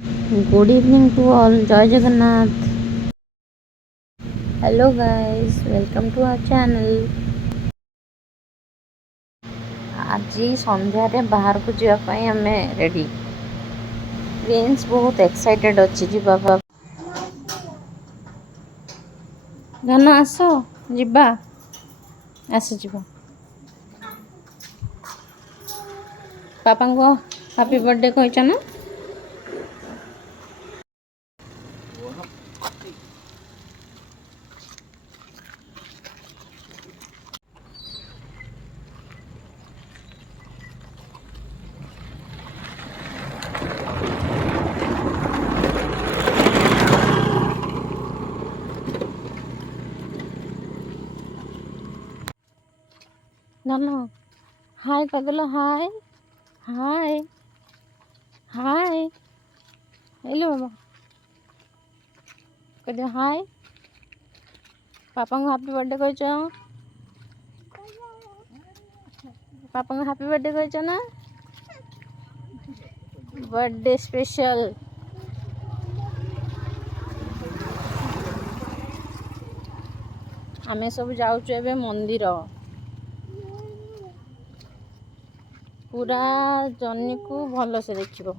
Good evening to all. Jai Jagannath. Hello guys, welcome to our channel. ଆଜି ସନ୍ଧ୍ୟାରେ ବାହାରକୁ ଯିବା ପାଇଁ ଆମେ ରେଡ଼ି। ପ୍ରିନ୍ସ ବହୁତ ଏକ୍ସାଇଟେଡ୍ ଅଛି ଯିବା ପାଇଁ। ଧନ ଆସ ଯିବା, ଆସ ଯିବା। ପାପାଙ୍କୁ ହାପି ବର୍ଥଡେ କହିଛ ନା? ଧନ ହାଏ କହିଦେଲ, ହାଏ ହାଏ ହାଏ। ହେଇଲୋ ବାବା କହିଦିଅ ହାଏ। ପାପାଙ୍କୁ ହାପି ବର୍ଥଡେ କହିଛ? ପାପାଙ୍କୁ ହାପି ବର୍ଥଡେ କହିଛ ନା? Birthday special. ଆମେ ସବୁ ଯାଉଛୁ ଏବେ ମନ୍ଦିର। ପୁରା ଜହ୍ନିକୁ ଭଲସେ ଦେଖିବ।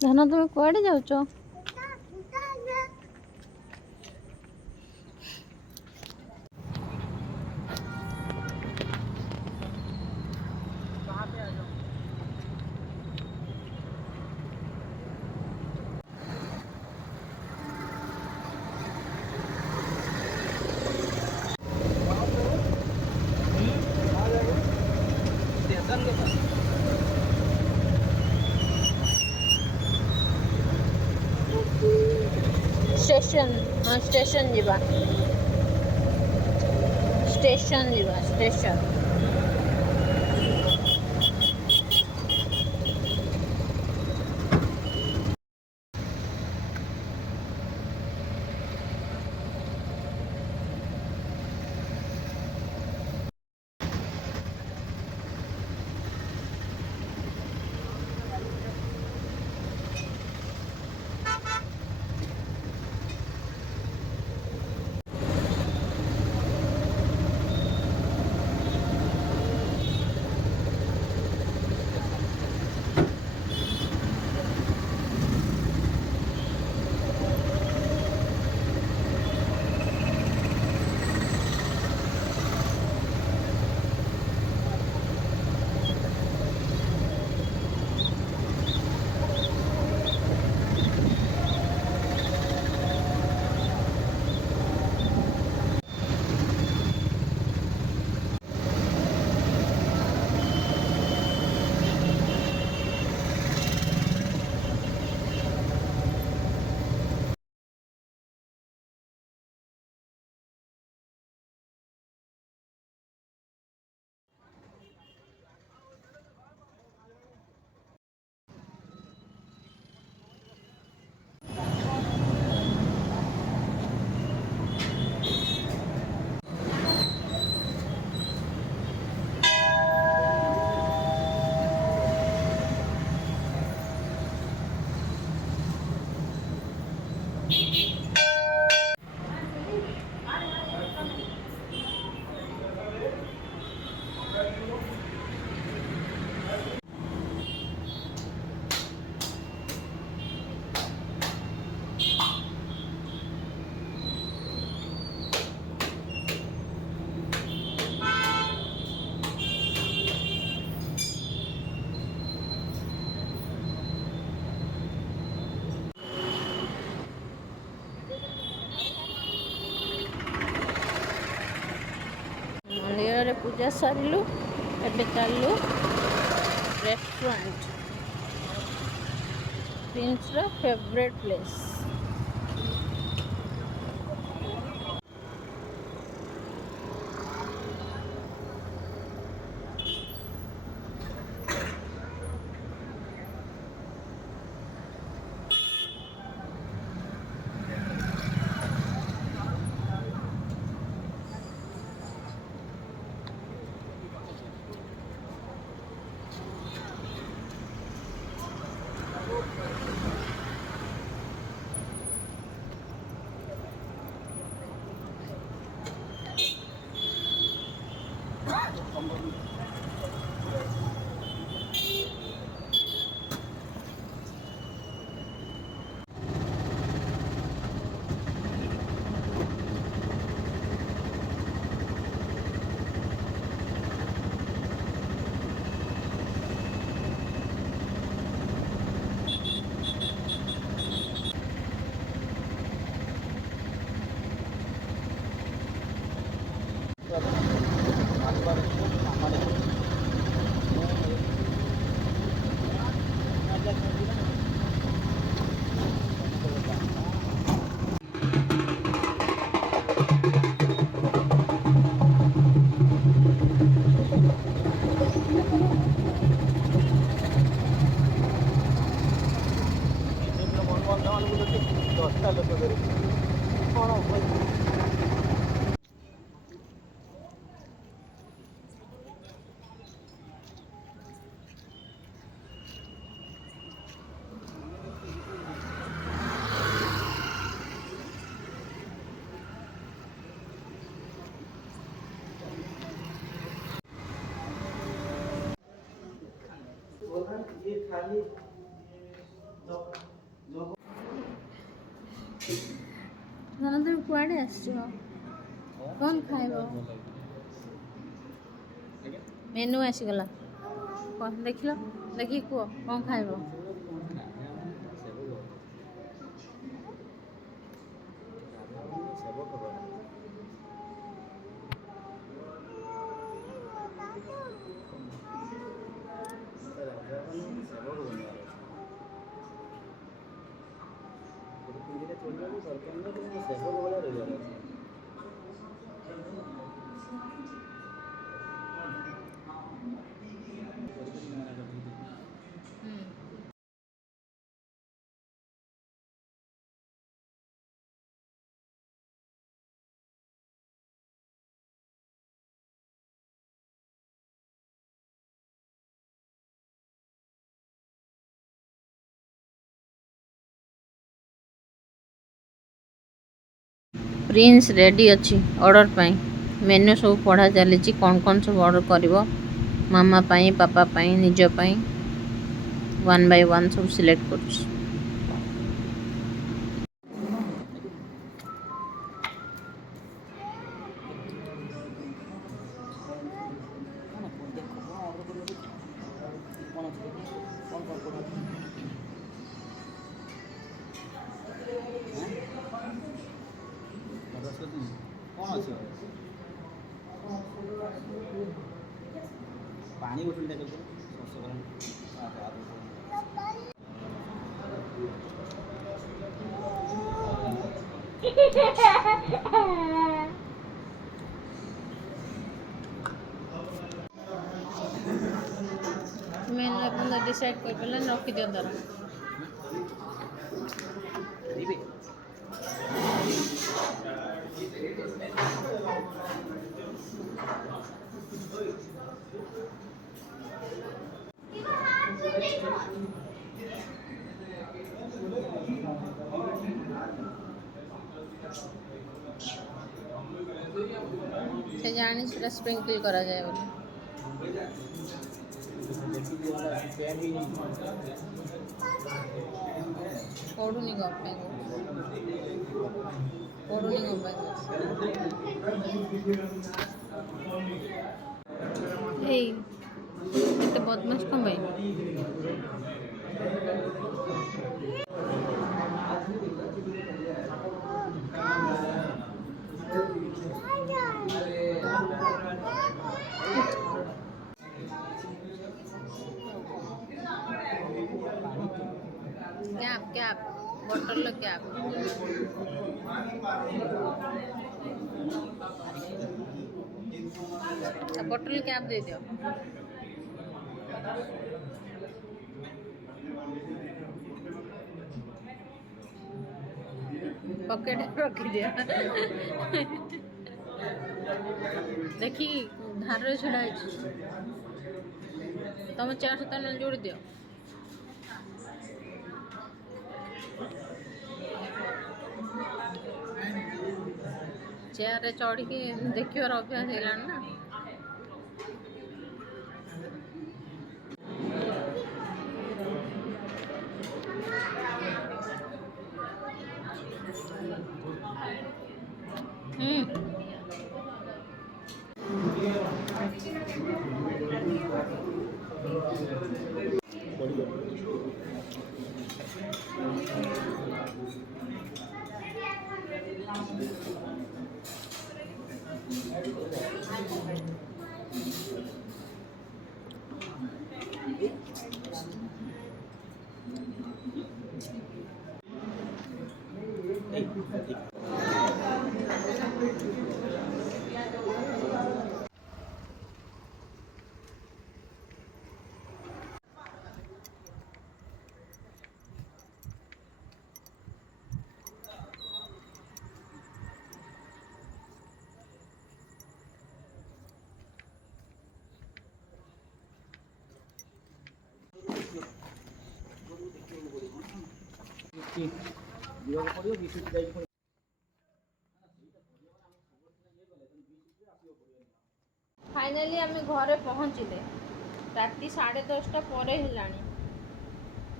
ଧନ ତୁମେ କୁଆଡ଼େ ଯାଉଛ? स्टेशन, हाँ स्टेशन ଯିବା, स्टेशन ଯିବା, स्टेशन। ମନ୍ଦିରରେ ପୂଜା ସାରିଲୁ, ଏବେ ଚାଲିଲୁ ରେଷ୍ଟୁରାଣ୍ଟ, ପ୍ରିନ୍ସର ଫେଭରେଟ୍ ପ୍ଲେସ୍। ନନ୍ଦନ କୁଆଡ଼େ ଆସିଛ? କ'ଣ ଖାଇବ? ମେନୁ ଆସିଗଲା, ଦେଖିଲ, ଦେଖିକି କୁହ କ'ଣ ଖାଇବ? ପ୍ରିନ୍ସ ରେଡ଼ି ଅଛି ଅର୍ଡ଼ର ପାଇଁ। ମେନୁ ସବୁ ପଢ଼ା ଚାଲିଛି, କ'ଣ ସବୁ ଅର୍ଡ଼ର କରିବ, ମାମା ପାଇଁ, ପାପା ପାଇଁ, ନିଜ ପାଇଁ। 1 by 1 ସବୁ ସିଲେକ୍ଟ କରୁଛି। पानी बोतल दे दो। मेनू अपन डिसाइड कर पेला रखी दियो दर से जानी से स्प्रिंकल करा जाए बोले पढ़ुनी गप पढ़ुनी गप एते बदमाश कम भाई cap bottle cap bottle cap दे दियो पॉकेट रखी दिया देखी धार छड़ा तुम चेयर सहित जोड़ी दियो चेयर चढ़ी देखिबार अभ्यास है ना କି ଯିବାକୁ ପଡ଼ିବ ବିଶୁଦ୍ଧ ଯାଇକି ପୁଣି फाइनाली आम घरे पहुँचले राति 10:30 पर हेलानी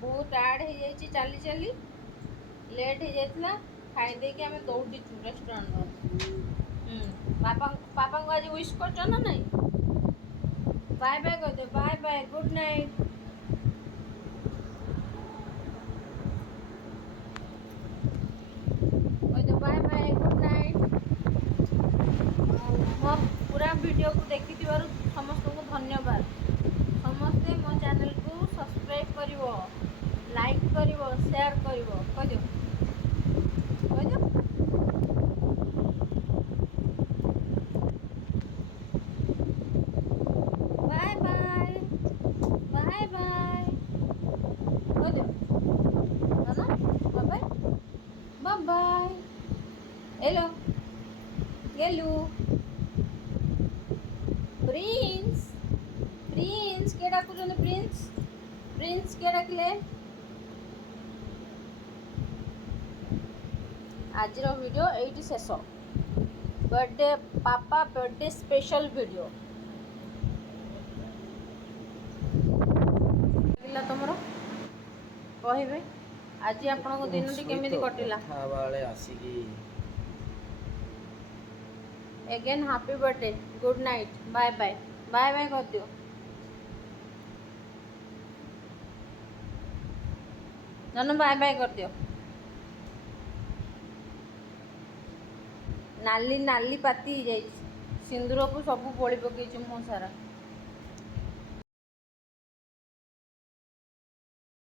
बहुत टायर्ड हो जाइए चली चली लेट हो जाता खाईदे कि आम दौड़ीचु रेस्टोरेंट पापा को आज विश कर ना नहीं बाय बाय कर दे बाय बाय गुड नाइट कह दे बाय बाय गुड नाइट मो पूरा वीडियो को देखि समस्त को धन्यवाद समस्ते मो चैनल को सब्सक्राइब करिवो लाइक करिवो शेयर करिवो कह दो बाय बाय बाय बाय कह दो ना बाय बाय बाय हेलो गेलू प्रिंस प्रिंस के डाकुचंदी प्रिंस प्रिंस के डाकिले आज वीडियो एटी शेष बर्थडे पापा बर्थडे स्पेशल वीडियो तुमर कहे आज आपण दिन केमी कटिला again happy birthday good night bye bye bye bye कर दियो ननु बाय बाय कर दियो नाली नाली पाती जाइए सिंदूर को सब बोली पकई मुँह सारा